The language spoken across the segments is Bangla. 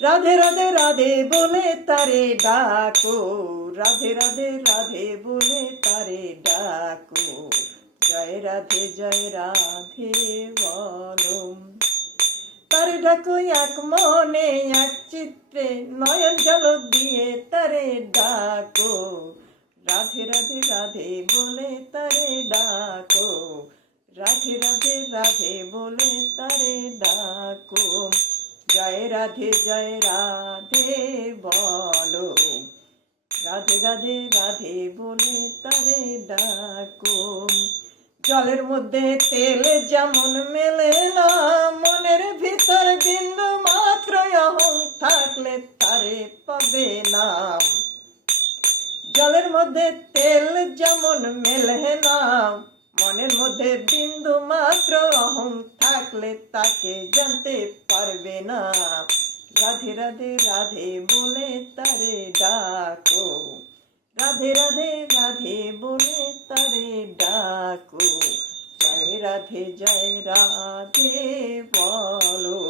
রাধে রাধে রাধে বলে তারে ডাকো, রাধে রাধে রাধে বলে তারে ডাকো, জয় রাধে বলো। তারে ডাকো এক মনে এক চিত্রে, নয়ন ঝলক দিয়ে তারে ডাকো, রাধে রাধে রাধে বলে তারে ডাকো, রাধে রাধে রাধে বলে তারে ডাকো, জয় রাধে বলো। রাধে রাধে রাধে বলে তারে ডাকো। জলের মধ্যে তেল যেমন মেলে না, মনের ভিতর বিন্দু মাত্র অহং থাকলে তারে পাবে না। জলের মধ্যে তেল যেমন মেলে না, মনের মধ্যে বিন্দু মাত্র অহং থাকলে তাকে জানতে পারবে না। রাধে রাধে রাধে বলে তারে ডাকো, রাধে রাধে রাধে বলে তারে ডাকো, জয় রাধে বলো।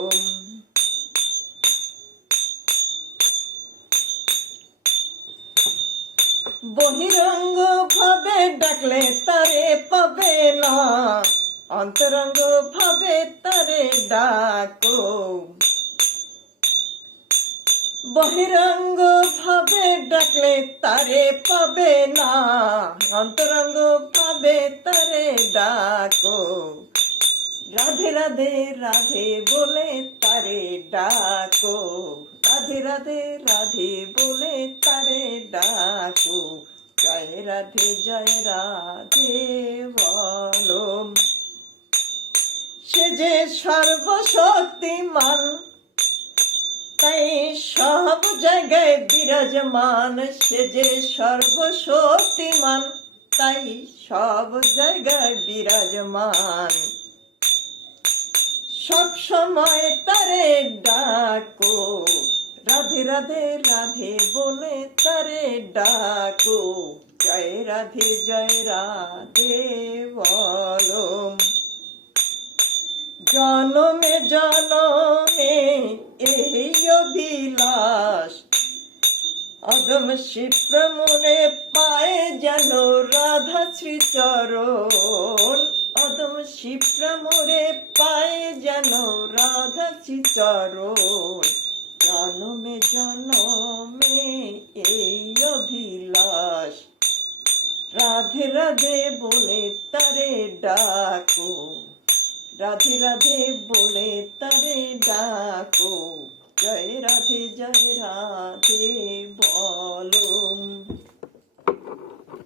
বহিরঙ্গ ভাবে ডাকলে তারে পাবে না, অন্তরঙ্গ ভাবে তারে ডাকো। বহিরঙ্গ ভাবে ডাকলে তারে পাবে না, অন্তরঙ্গ ভাবে তারে ডাকো, রাধে রাধে রাধে বলে তারে ডাকো, রাধে রাধে রাধে বলে তারে ডাকো, জয় রাধে বলো। সে যে সর্বশক্তিমান, তাই সব জায়গায় বিরাজমান, সে যে সর্বশক্তিমান, তাই সব জায়গায় বিরাজমান। সব সময় তারে ডাকো, রাধে রাধে রাধে বলে তারে ডাকো, জয় রাধে বলো। জনমে জনমে এই অভিলাষ, অদম শিপ্রমনে পায়ে যেন রাধা শ্রীচরণ, অদম শিপ্রমনে পায়ে যেন রাধা শ্রীচরণ। জনমে জনমে এই অভিলাষ, রাধে রাধে বলে তারে ডাকো, রাধে রাধে বলে তারে ডাকো, জয় রাধে